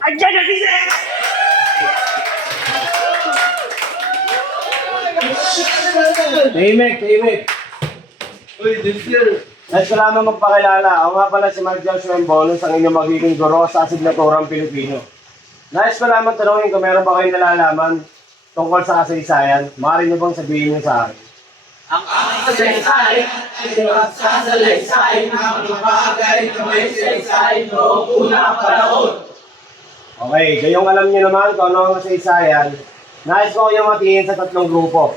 Andiyan na si Sir! Tahimik. Uy, this year. Nais ko lamang magpakilala. Ako nga pala si Mark Joshua Bonus, ang inyong magiging guro sa asignaturang Pilipino. Nais ko lamang tanongin kung meron ba kayong nalalaman tungkol sa kasaysayan. Maaari niyo bang sabihin niyo sa akin? Ang kasaysayan ay nagsasalaysay ng mga bagay na may saysay noong unang panahon. Okay, gayong alam niyo naman kung ano ang kasaysayan, nais ko kayong matingin sa tatlong grupo.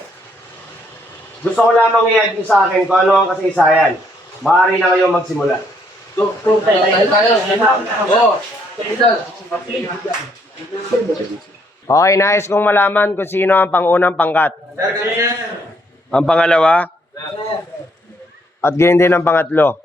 Gusto ko lamang i-add niyo sa akin kung ano ang kasaysayan. Maaari na kayong magsimula. Okay, nais kong malaman kung sino ang pangunang pangkat. Ang pangalawa? At ganyan din ang pangatlo.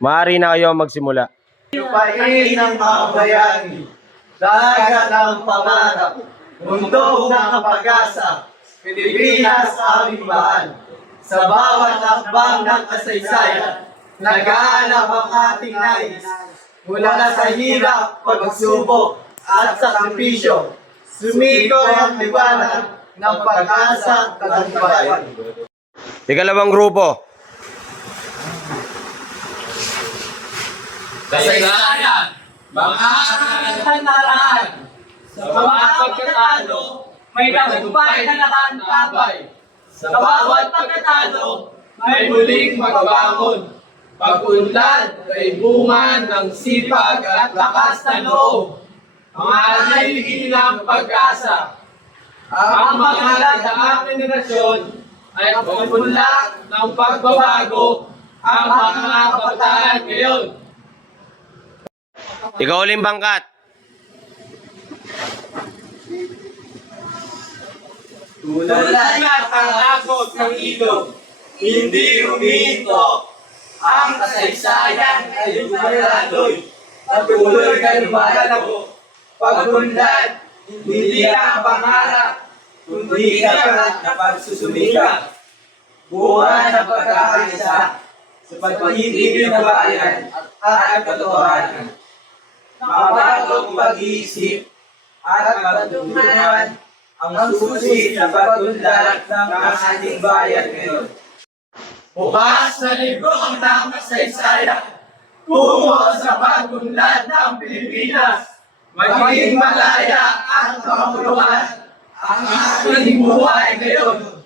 Maaari na kayo magsimula. Lupain ng mga bayani, dagat ng pangarap, mundo ng pag-asa, Pilipinas aming bahan. Sa bawat akbang ng kasaysayan, nagaanap ang ating nais. Mula sa hirap, pagsubok, at sakripisyo, sumiko ang liwanag ng pag-asa at tagumpay. Ikalawang grupo. Kasaysayan, mga nakaraan, sa mga pagkatalo, may tagumpay na nakaantabay. Sa bawat pagkatalo, may muling magbangon. Pag-unlad ay bunga ng sipag at lakas na loob. Mga nahihilang pag-asa. Ang mga daang generasyon ay pag-unlad ng pagbabago ang mga kabataan ngayon. Ikaw uling pangkat. Tulad ang agos ng ilog, hindi huminto. Ang kasaysayan ay lumaladoy, patuloy na lumalago. Pag-unlad, hindi ang pangarap, kundi ang napagsusumikap. Bunga ng pagkakaisa sa pag-ibig ng bayan at katotohanan. Mabagong pag-iisip at pagtutunan ang susi sa pag-unlad ng ating bayan ngayon. Bukas na libro ng kasaysayan, tungo sa pag-unlad ng Pilipinas, maging malaya at kamuluhan ang ating buhay ngayon.